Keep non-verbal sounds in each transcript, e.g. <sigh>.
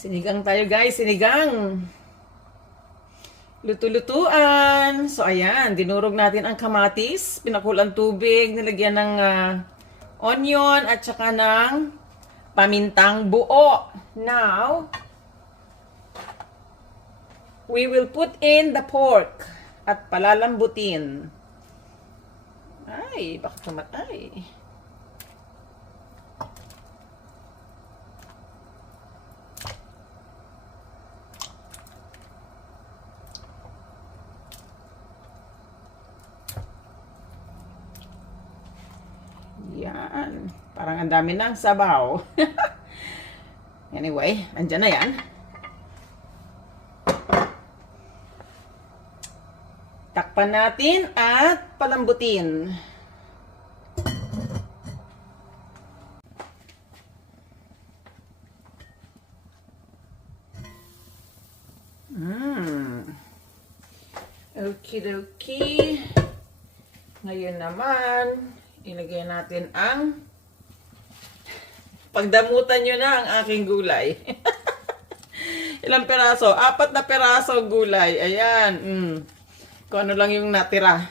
Sinigang tayo guys, sinigang. Luto-lutuan. So ayan, dinurog natin ang kamatis, pinakulang tubig, nilagyan ng ah, onion at saka ng pamintang buo. Now, we will put in the pork at palalambutin. Ay, baka tumatay. Yan. Parang dami ng sabaw. <laughs> anyway, andyan na yan. Takpan natin at palambutin. Mmm. Okie Ngayon naman, ilagay natin ang pagdamutan nyo na ang aking gulay. <laughs> Ilang peraso? Apat na peraso gulay. Ayan. Mm. Kung ano lang yung natira.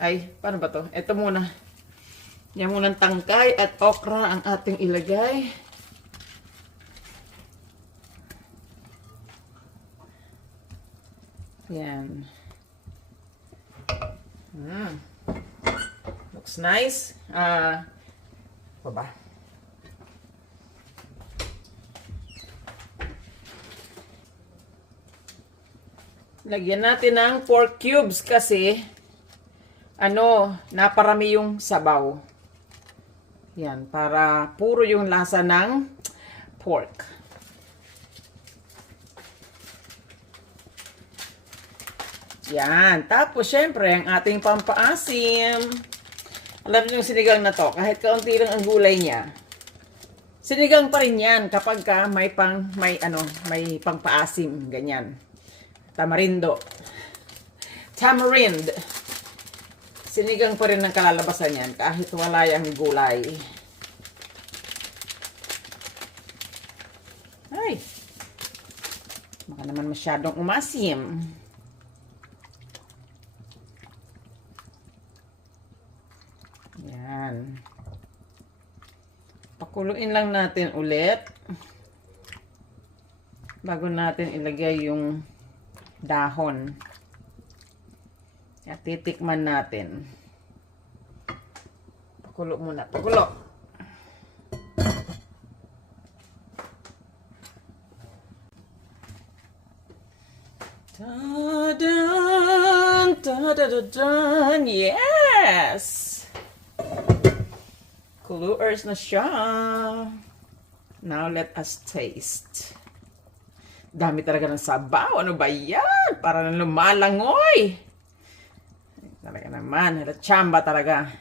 Ay, paano ba to? Ito muna. Yan munang tangkay at okra ang ating ilagay. Yan. Mm. Looks nice. Ah, baba. Lagyan natin ng pork cubes kasi ano, naparami yung sabaw. Yan, para puro yung lasa ng pork. Yan. Tapos, syempre, ang ating pampaasim. Alam niyo yung sinigang na to, kahit kaunti lang ang gulay niya, sinigang pa rin yan kapag ka may pang, may ano, may pampaasim, ganyan. Tamarindo. Tamarind. Sinigang pa rin ang kalalabasan yan kahit wala yung gulay. Ay. Baka naman masyadong umasim. Yan. Pakuluin lang natin ulit. Bago natin ilagay yung dahon. At titikman natin. Pakulo muna. Pakulo. Ta-dan, ta-da-da-dan. Yes! Cluers na siya. Now let us taste. Dami talaga ng sabaw. Ano ba yan? Para na lumalangoy. Talaga naman. Hala chamba talaga.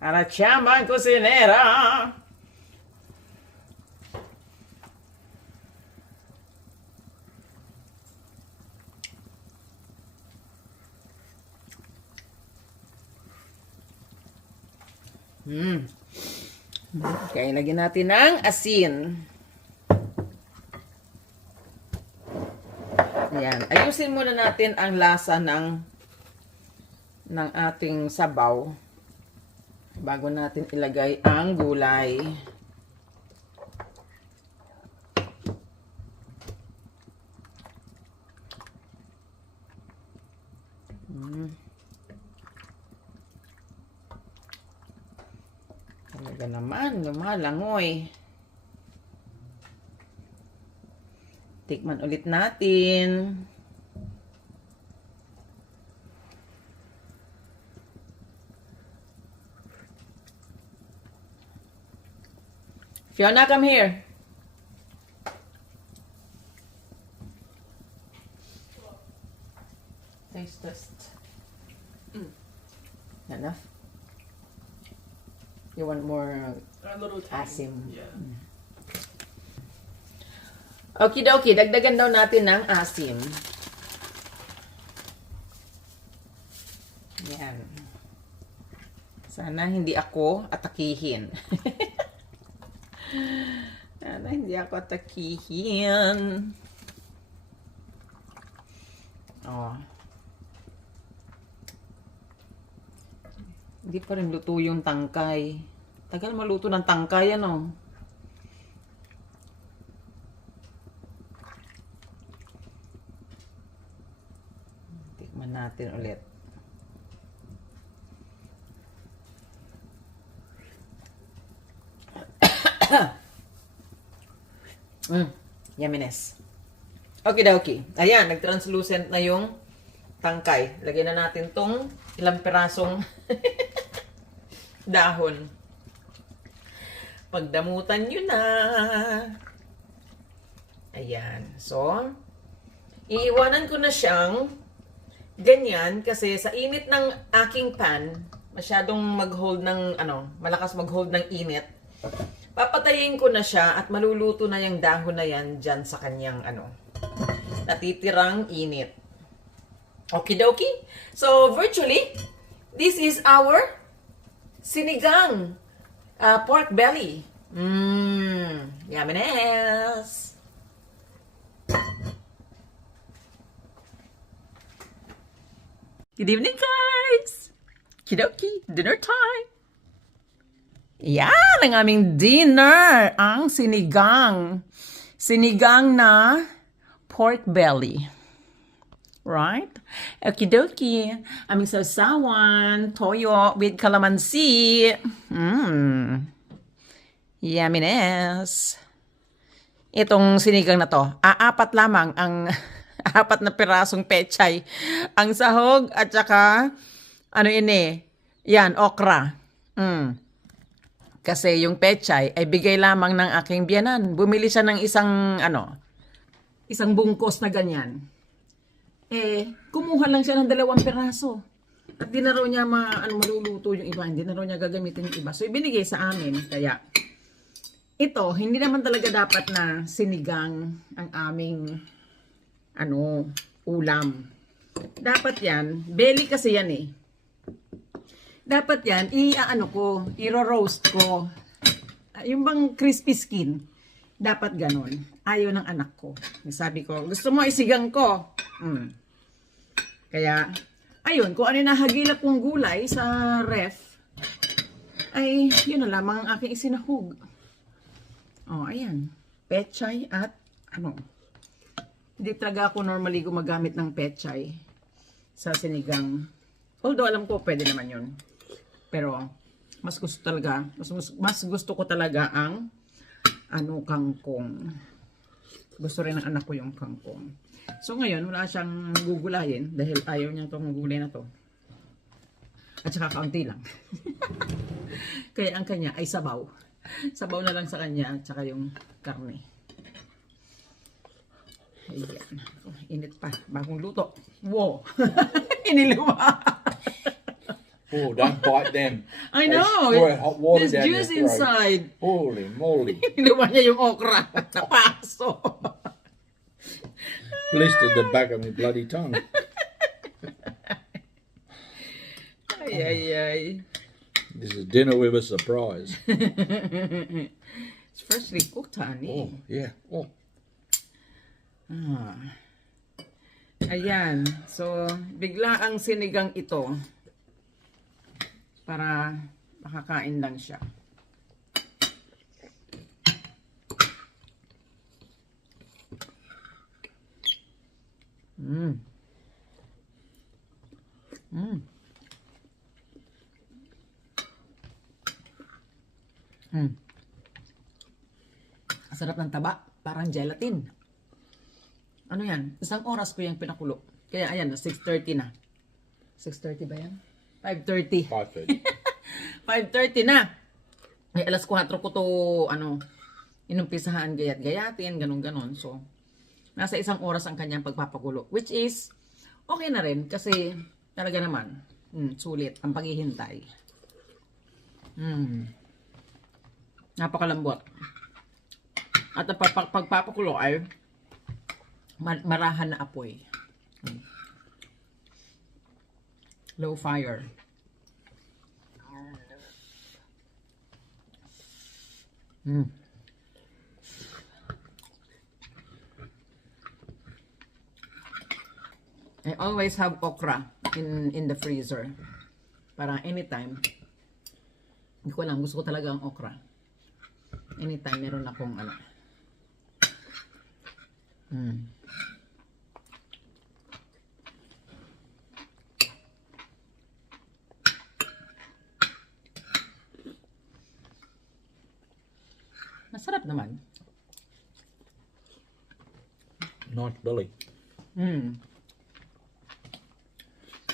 Hala chamba ang kusinera. Hmm. Okay, lagyan natin ng asin. Ayan. Ayusin muna natin ang lasa ng ng ating sabaw bago natin ilagay ang gulay. Mm. Talaga naman, lumalangoy. Tikman ulit natin. Fiona, come here. Taste test. Mm. Enough? You want more A little tiny. asim? Yeah. Okay, dokie. Dagdagan daw natin ng asim. Yan. Sana hindi ako atakihin. <laughs> Sana hindi ako takihin. Oh. Hindi pa rin luto yung tangkay. Tagal maluto ng tangkay, ano? Tikman natin ulit. mm, yumminess. Okay, okay. Ayan, nag-translucent na yung tangkay. Lagyan na natin tong ilang pirasong <laughs> dahon. Pagdamutan nyo na. Ayan. So, iiwanan ko na siyang ganyan kasi sa init ng aking pan, masyadong mag-hold ng, ano, malakas mag-hold ng init. Papatayin ko na siya at maluluto na yung dahon na yan dyan sa kanyang, ano, natitirang init. Okie dokie. So, virtually, this is our sinigang uh, pork belly. Mmm, yumminess. Good evening, guys! Kidoki, dinner time! Yan ang aming dinner! Ang sinigang. Sinigang na pork belly. Right? Okidoki. Aming sausawan, toyo with calamansi. Mmm. Yumminess. Itong sinigang na to, aapat lamang ang <laughs> <laughs> apat na pirasong pechay. Ang sahog at saka ano ini? Yan, okra. Mm. Kasi yung pechay ay bigay lamang ng aking biyanan. Bumili siya ng isang ano, isang bungkos na ganyan. Eh, kumuha lang siya ng dalawang piraso. At di na raw niya ma, ano, maluluto yung iba. Hindi na raw niya gagamitin yung iba. So, ibinigay sa amin. Kaya, ito, hindi naman talaga dapat na sinigang ang aming ano, ulam. Dapat yan, belly kasi yan eh. Dapat yan, i-ano ko, i-roast ko. Ah, Yung bang crispy skin, dapat ganon. Ayaw ng anak ko. Sabi ko, gusto mo isigang ko? Mm. Kaya, ayun, kung ano nahagilap kong gulay sa ref, ay yun na lamang ang aking isinahog. Oh, ayan. Pechay at ano. Hindi talaga ako normally gumagamit ng pechay sa sinigang. Although alam ko pwede naman yun. Pero mas gusto talaga, mas, mas, mas gusto ko talaga ang ano kangkong. Gusto rin ng anak ko yung kangkong. So ngayon, wala siyang gugulayin dahil ayaw niya itong gulay na to. At saka kaunti lang. <laughs> Kaya ang kanya ay sabaw. Sabaw na lang sa kanya at saka yung karne. Ayan. Oh, init pa. Bagong luto. Wow. Iniluwa. Oh, don't bite them. I They know. squirt hot water There's down juice your throat. inside. Holy moly. Iniluwa niya yung okra. Napaso. Blistered the back of my bloody tongue. ay, ay, ay. This is dinner with a surprise. It's freshly cooked, honey. Oh, yeah. Oh, Ah. Ayan. So, bigla ang sinigang ito para makakain lang siya. Mm. Mm. Mm. Ang sarap ng taba. Parang gelatin. Ano yan? Isang oras ko yung pinakulo. Kaya ayan, 6.30 na. 6.30 ba yan? 5.30. 5.30. 5.30 na. Ay, alas 4 ko to, ano, inumpisahan gayat-gayatin, ganun-ganon. So, nasa isang oras ang kanyang pagpapakulo. Which is, okay na rin kasi talaga naman, mm, sulit ang paghihintay. Mm. Napakalambot. At ang pag- pagpapakulo ay marahan na apoy. Hmm. Low fire. Mm. I always have okra in in the freezer. Para anytime. Hindi ko alam, gusto ko talaga ang okra. Anytime meron akong ano. Mm. Masarap naman. Nice belly. Mm.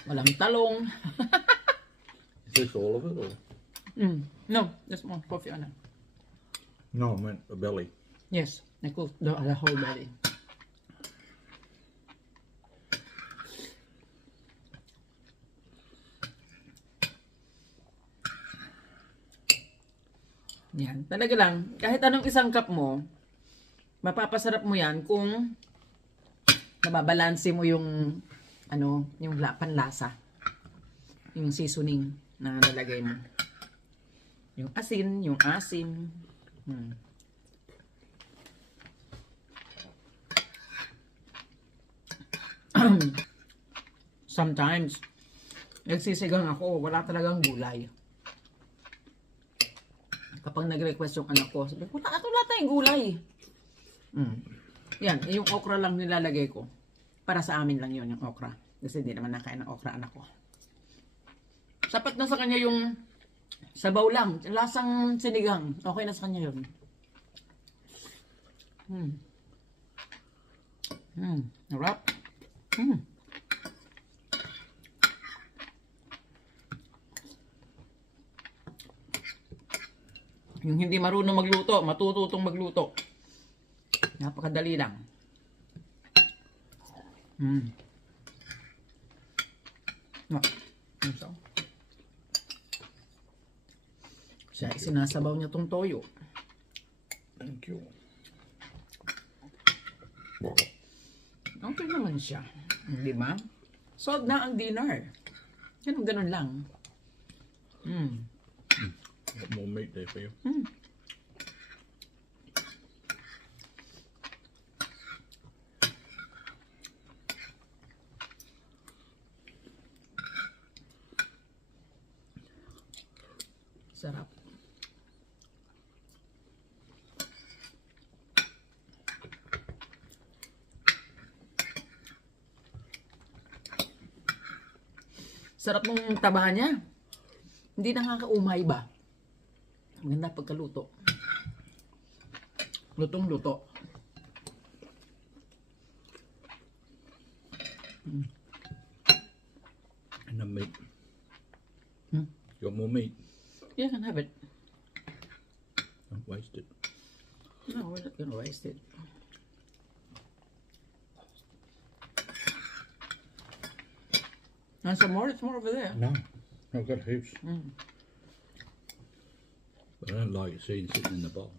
Walang talong. <laughs> Is this all of it or? mm. No, there's more coffee on it. No, I meant the belly. Yes, I cooked the, the whole belly. Yan, talaga lang, kahit anong isang cup mo, mapapasarap mo yan kung nababalanse mo yung ano, yung la- panlasa. Yung seasoning na nalagay mo. Yung asin, yung asim. Hmm. <clears throat> Sometimes, nagsisigang ako, wala talagang gulay. Kapag nag-request yung anak ko, sabi ko, wala, wala tayong gulay. Mm. Yan, yung okra lang nilalagay ko. Para sa amin lang yun, yung okra. Kasi hindi naman nakain ng okra anak ko. Sapat na sa kanya yung sabaw lang. Lasang sinigang. Okay na sa kanya yun. Hmm. Hmm. Harap. Hmm. Yung hindi marunong magluto, matututong magluto. Napakadali lang. Hmm. No. Ano siya? Siya, sinasabaw niya tong toyo. Thank you. Okay naman siya. Di ba? Solved na ang dinner. Ganun, ganun lang. Hmm. More meat there for you. Sarap. Sarap ng taba niya. Hindi nakakaumay ba? Maganda pagkaluto. Lutong luto. And the meat. Hmm. You got more meat? You can have it. Don't waste it. No, we're not gonna waste it. And some more, it's more over there. No. I've got heaps. Mm. But I don't like it seeing sitting in the bowl.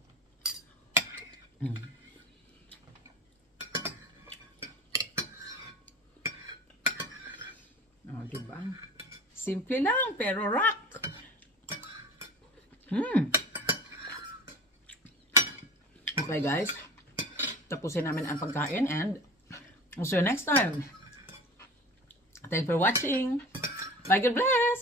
Oh, diba? Simple lang, pero rock. Hmm. Okay, guys. Tapusin namin ang pagkain and we'll see you next time. Thanks for watching. Bye, God bless!